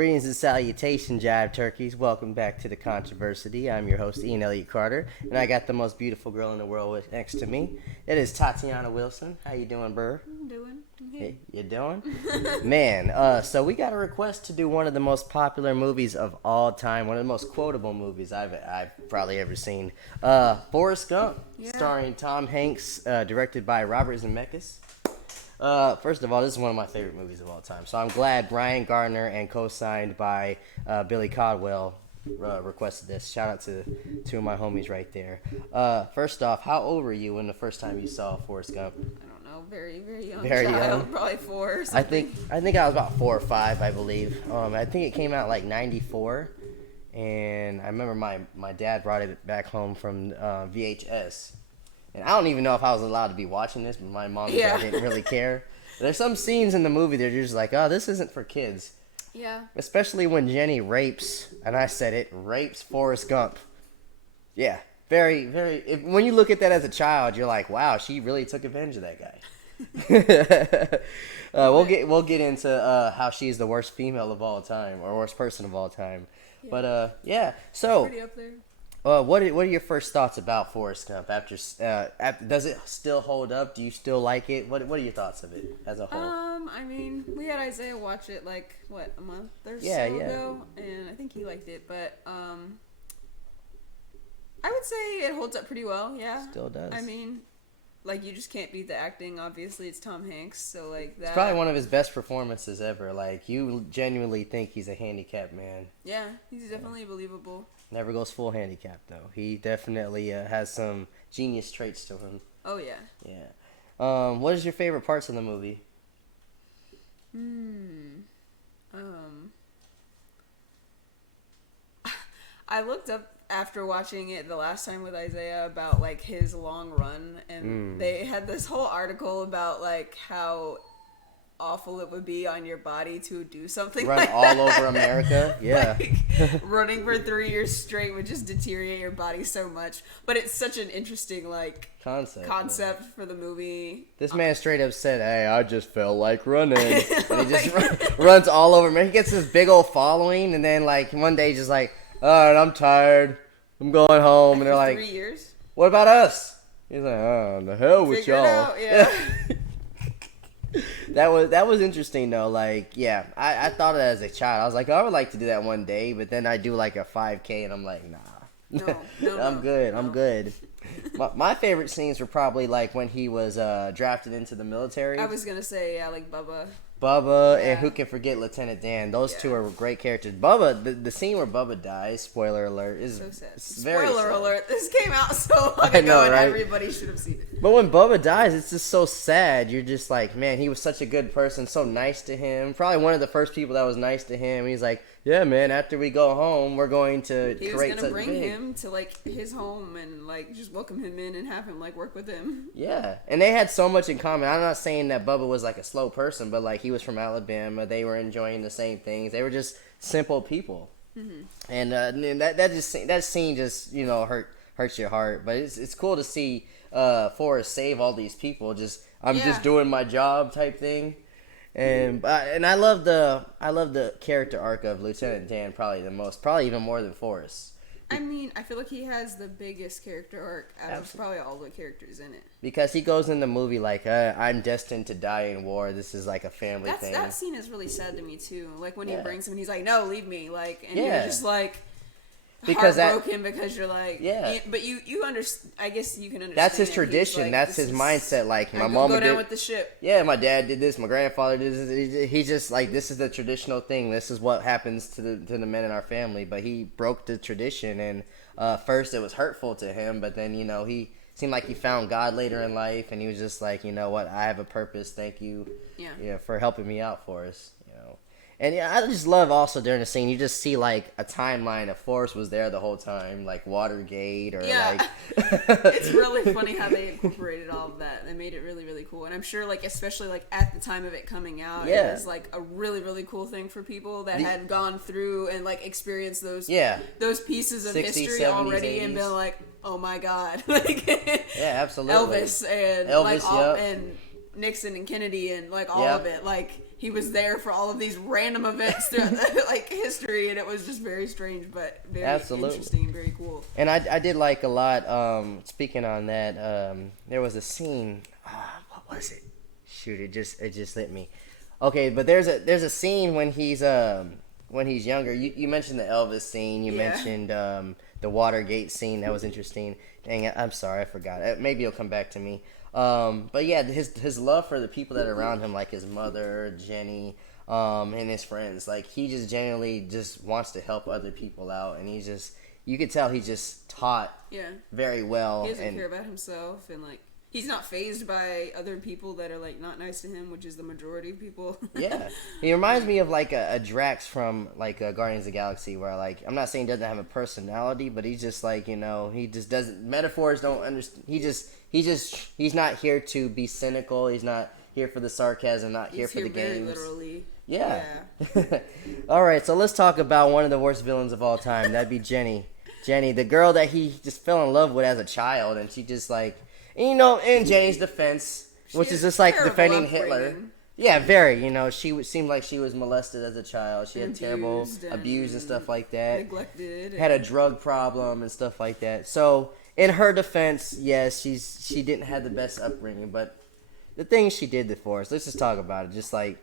Greetings and salutations, Jive Turkeys. Welcome back to the Controversy. I'm your host, Ian Elliott Carter, and I got the most beautiful girl in the world next to me. It is Tatiana Wilson. How you doing, Burr? I'm doing. Hey, you doing? Man, so we got a request to do one of the most popular movies of all time, one of the most quotable movies I've probably ever seen. Forrest Gump, starring Tom Hanks, directed by Robert Zemeckis. First of all, this is one of my favorite movies of all time. So I'm glad Brian Gardner and co-signed by Billy Caldwell requested this. Shout out to two of my homies right there. First off, how old were you when the first time you saw Forrest Gump? I don't know. Very, very young. Very child, young. Probably 4 or something. I think I was about 4 or 5, I believe. I think it came out like '94, and I remember my dad brought it back home from VHS. And I don't even know if I was allowed to be watching this, but my mom and dad didn't really care. There's some scenes in the movie that you're just like, oh, this isn't for kids. Yeah. Especially when Jenny rapes, and I said it, rapes Forrest Gump. Yeah, very, very. When you look at that as a child, you're like, wow, she really took advantage of that guy. We'll get into how she's the worst female of all time, or worst person of all time. Yeah. But yeah, so. Pretty up there. What are your first thoughts about Forrest Gump? After does it still hold up? Do you still like it? What are your thoughts of it as a whole? I mean, we had Isaiah watch it like a month or so ago, and I think he liked it. But I would say it holds up pretty well. Yeah, still does. I mean, like you just can't beat the acting. Obviously, it's Tom Hanks, so like that. It's probably one of his best performances ever. Like you genuinely think he's a handicapped man. Yeah, he's definitely believable. Never goes full handicap though. He definitely has some genius traits to him. Oh yeah. Yeah. What is your favorite parts of the movie? I looked up after watching it the last time with Isaiah about like his long run, and they had this whole article about like how awful it would be on your body to do something run like all that. over America. Yeah. Like, running for 3 years straight would just deteriorate your body so much. But it's such an interesting like concept for the movie. This man straight up said, "Hey, I just felt like running." And he just runs all over America. He gets this big old following, and then like one day he's just like, "All right, I'm tired. I'm going home." And they're like, 3 years? "What about us?" He's like, "Oh, the hell with Figure y'all." it out, yeah. That was interesting though. Like, yeah, I thought of it as a child. I was like, oh, I would like to do that one day, but then I do like a 5K, and I'm like, nah, no, I'm good. I'm good. My favorite scenes were probably like when he was drafted into the military. I was gonna say like Bubba. And who can forget Lieutenant Dan? Those two are great characters. Bubba, the scene where Bubba dies, spoiler alert, is so sad. Very spoiler sad. alert. This came out so long ago, and everybody should have seen it. But when Bubba dies, it's just so sad. You're just like, man, he was such a good person, so nice to him. Probably one of the first people that was nice to him. He's like, yeah, man, after we go home, we're going to He was gonna bring him to like his home and like just welcome him in and have him like work with him. Yeah, and they had so much in common. I'm not saying that Bubba was like a slow person, but like he was from Alabama. They were enjoying the same things. They were just simple people. Mm-hmm. And that scene just hurts your heart. But it's cool to see Forrest save all these people. I'm just doing my job type thing. And I love the character arc of Lieutenant Dan probably even more than Forrest. I mean, I feel like he has the biggest character arc out of probably all the characters in it. Because he goes in the movie like, I'm destined to die in war. This is like a family thing. That scene is really sad to me too. Like when he brings him and he's like, no, leave me. Like, and you're just like heartbroken because you're like, but you understand. I guess you can understand. That's his tradition. Like, that's his mindset. Like my mom go down with the ship. Yeah, my dad did this. My grandfather did this. He's just like, this is the traditional thing. This is what happens to the men in our family. But he broke the tradition, and first it was hurtful to him. But then he seemed like he found God later in life, and he was just like, you know what, I have a purpose. Thank you, for helping me out for us. And I just love also during the scene, you just see like a timeline of Forrest was there the whole time, like Watergate or like. It's really funny how they incorporated all of that. They made it really, really cool. And I'm sure like, especially like at the time of it coming out, it was like a really, really cool thing for people that had gone through and like experienced those pieces of 60s, history 70s, already 80s. And been like, oh my God. Like, yeah, absolutely. Elvis and Elvis, like and Nixon and Kennedy and like all of it. Like he was there for all of these random events throughout like history, and it was just very strange, but very interesting, very cool. And I did like a lot. Speaking on that, there was a scene. What was it? Shoot, it just hit me. Okay, but there's a scene when he's younger. You mentioned the Elvis scene. You mentioned the Watergate scene. That was interesting. Dang it, I'm sorry, I forgot. Maybe it'll come back to me. But yeah, his love for the people that are around him, like his mother, Jenny, and his friends. Like he just genuinely just wants to help other people out, and you could tell he just taught very well. He doesn't care about himself, and like he's not fazed by other people that are like not nice to him, which is the majority of people. Yeah, he reminds me of like a Drax from like Guardians of the Galaxy, where like I'm not saying he doesn't have a personality, but he's just like he just doesn't metaphors don't understand. He's not here to be cynical. He's not here for the sarcasm. Not here for the games. Very literally. Yeah. All right, so let's talk about one of the worst villains of all time. That'd be Jenny. Jenny, the girl that he just fell in love with as a child, and she just like. In Jenny's defense, which is just like defending Hitler. Yeah, very. She seemed like she was molested as a child. She had terrible abuse and stuff like that. Neglected. Had a drug problem and stuff like that. So, in her defense, yes, she didn't have the best upbringing, but the things she did for us, let's just talk about it. Just like,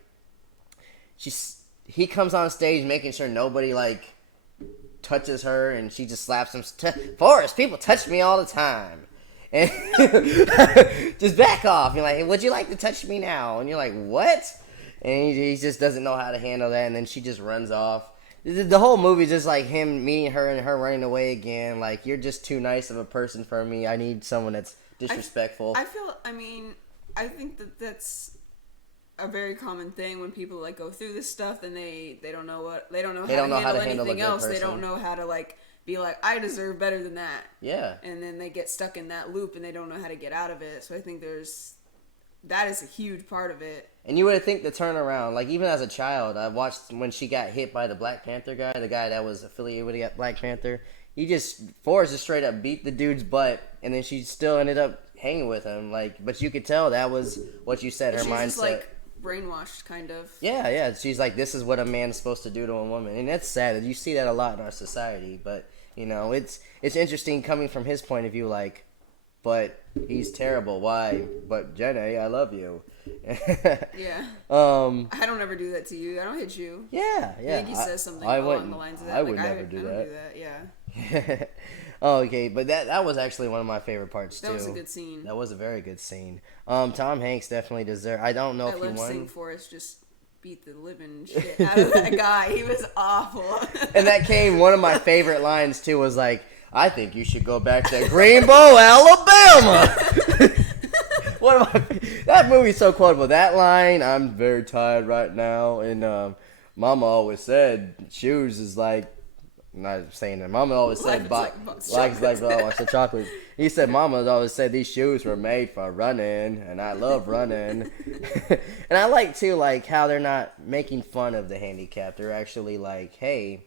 he comes on stage making sure nobody, like, touches her, and she just slaps him. Forrest, people touch me all the time. And just back off. You're like, hey, would you like to touch me now? And you're like, what? And he just doesn't know how to handle that. And then she just runs off. The whole movie is just like him meeting her and her running away again. Like, you're just too nice of a person for me. I need someone that's disrespectful. I think that's a very common thing when people like go through this stuff and they don't know how to handle anything else. They don't know how to like be like, I deserve better than that. Yeah. And then they get stuck in that loop and they don't know how to get out of it. So I think that is a huge part of it. And you would think the turnaround, like even as a child, I watched when she got hit by the Black Panther guy, the guy that was affiliated with the Black Panther. Forrest just straight up beat the dude's butt, and then she still ended up hanging with him. Like, but you could tell that was what you said, her mindset. She's just like brainwashed, kind of. Yeah. She's like, this is what a man's supposed to do to a woman, and that's sad. You see that a lot in our society, but. It's interesting coming from his point of view, like, but he's terrible. Why? But Jenny, I love you. Yeah. I don't ever do that to you. I don't hit you. Yeah. I think he says something along the lines of that. I would never do that. Yeah. Okay, but that was actually one of my favorite parts too. That was a good scene. That was a very good scene. Tom Hanks definitely deserved. I don't know if he won. Seeing Forrest just beat the living shit out of that guy. He was awful. And that came, one of my favorite lines too was like, I think you should go back to Greenbow, Alabama. That movie's so quotable. That line, I'm very tired right now, and Mama always said shoes is like, I'm not saying that. Mama always said, like chocolate. He said, Mama always said these shoes were made for running, and I love running. And I like, too, like, how they're not making fun of the handicap. They're actually like, hey,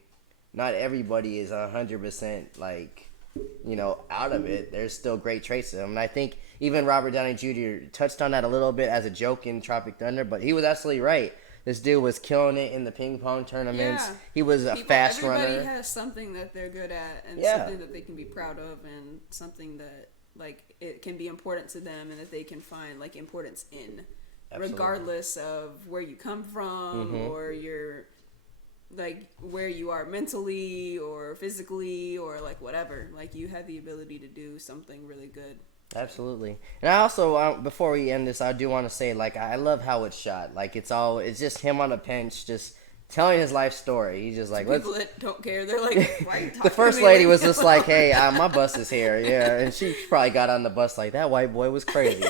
not everybody is 100%, like, out of it. There's still great traits of them. And I think even Robert Downey Jr. touched on that a little bit as a joke in Tropic Thunder, but he was absolutely right. This dude was killing it in the ping pong tournaments. Yeah. He was a fast runner. Everybody has something that they're good at, and something that they can be proud of, and something that like it can be important to them, and that they can find like importance in, regardless of where you come from or your like where you are mentally or physically or like whatever. Like you have the ability to do something really good. Absolutely. And I also, before we end this, I do want to say, like, I love how it's shot. Like, it's just him on a bench, just telling his life story. He's just like, people that don't care, they're like, why are you talking The first lady was just like, hey, my bus is here. Yeah. And she probably got on the bus like, that white boy was crazy.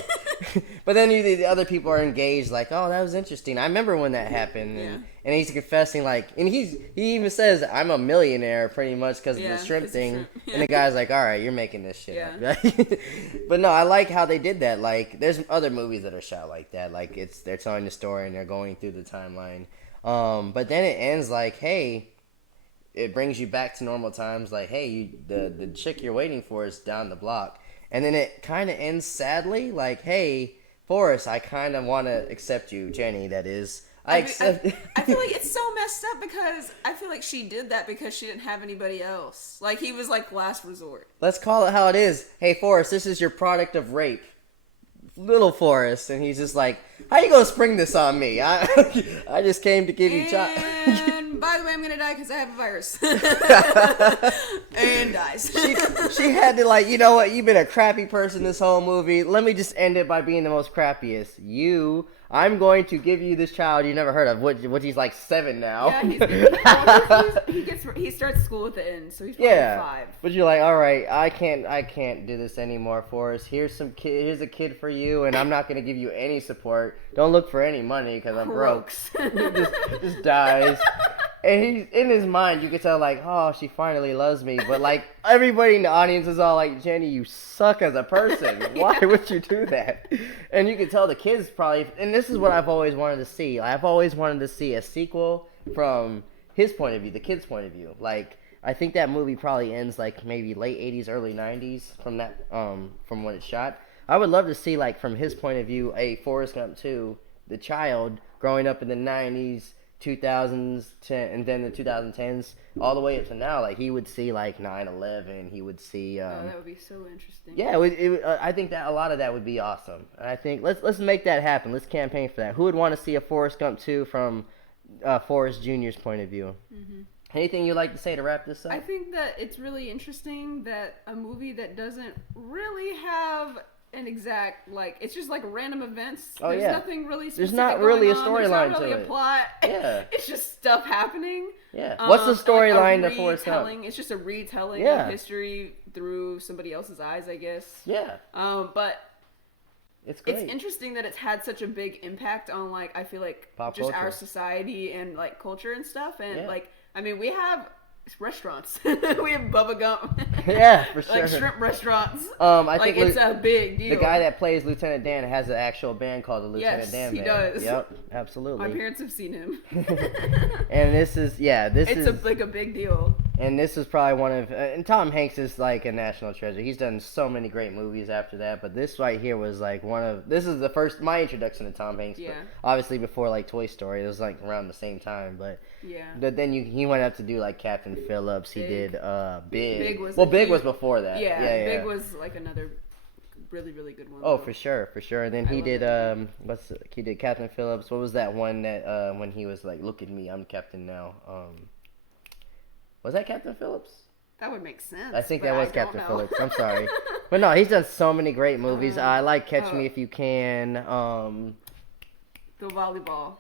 But then the other people are engaged, like, oh, that was interesting. I remember when that happened. And he's confessing, like, and he even says, I'm a millionaire, pretty much, because of the shrimp thing. Yeah. And the guy's like, all right, you're making this shit up. But no, I like how they did that. Like, there's other movies that are shot like that. Like, they're telling the story and they're going through the timeline. But then it ends like, hey, it brings you back to normal times. Like, hey, the chick you're waiting for is down the block. And then it kind of ends sadly, like, hey, Forrest, I kind of want to accept you, Jenny. That is, I feel like it's so messed up because I feel like she did that because she didn't have anybody else. Like, he was like last resort. Let's call it how it is. Hey, Forrest, this is your product of rape. Little Forrest, and he's just like, how you gonna spring this on me? I just came to give you And by the way, I'm gonna die because I have a virus. And dies. she had to, like, you know what, you've been a crappy person this whole movie. Let me just end it by being the most crappiest. I'm going to give you this child you never heard of. What he's like 7 now. Yeah, he starts school at the end, so he's probably 5. But you're like, all right, I can't do this anymore, Forrest. Here's a kid for you, and I'm not gonna give you any support. Don't look for any money because I'm broke. just dies. And he's in his mind, you can tell, like, oh, she finally loves me. But, like, everybody in the audience is all like, Jenny, you suck as a person. Why would you do that? And you can tell the kids probably, and this is what I've always wanted to see. I've always wanted to see a sequel from his point of view, the kid's point of view. Like, I think that movie probably ends, like, maybe late 80s, early 90s from that, from when it's shot. I would love to see, like, from his point of view, a Forrest Gump 2, the child growing up in the 90s, 2000s, and then the 2010s, all the way up to now. Like, he would see, like, 9/11. He would see. That would be so interesting. Yeah, I think that a lot of that would be awesome. And I think let's make that happen. Let's campaign for that. Who would want to see a Forrest Gump 2 from Forrest Jr.'s point of view? Mm-hmm. Anything you'd like to say to wrap this up? I think that it's really interesting that a movie that doesn't really have an exact, like, it's just like random events. There's nothing really specific. There's not really a storyline to it. There's not really a plot. Yeah. It's just stuff happening. Yeah. What's the storyline to Forrest Gump? It's just a retelling of history through somebody else's eyes, I guess. Yeah. But it's great. It's interesting that it's had such a big impact on, like, I feel like pop just culture. Our society and, like, culture and stuff. And like, I mean, we have restaurants. We have Bubba Gump. Yeah, for sure. Like shrimp restaurants. I think it's a big deal. The guy that plays Lieutenant Dan has an actual band called the Lieutenant Dan Band. Yes, he does. Yep, absolutely. My parents have seen him. And this is like a big deal. And this is probably one of, and Tom Hanks is like a national treasure. He's done so many great movies after that, but this right here was like this is the first, my introduction to Tom Hanks. Yeah. Obviously before like Toy Story, it was like around the same time, but yeah. But then he went up to do like Captain Phillips. He did Big. Big was before that. Yeah, Big was like another really, really good one. Oh, for sure. And then he did he did Captain Phillips. What was that one that when he was like, look at me, I'm captain now. Was that Captain Phillips? That would make sense. I think that was Captain Phillips. I'm sorry. But no, he's done so many great movies. I like Catch Me If You Can. The volleyball.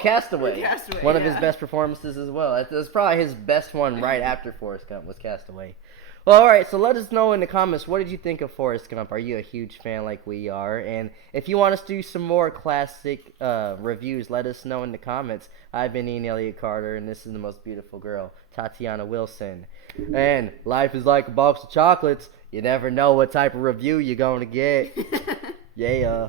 Castaway. One of his best performances as well. It was probably his best one right after Forrest Gump was Castaway. Well, all right, so let us know in the comments, what did you think of Forrest Gump? Are you a huge fan like we are? And if you want us to do some more classic reviews, let us know in the comments. I've been Ian Elliott Carter, and this is the most beautiful girl, Tatiana Wilson. And life is like a box of chocolates. You never know what type of review you're going to get. Yeah.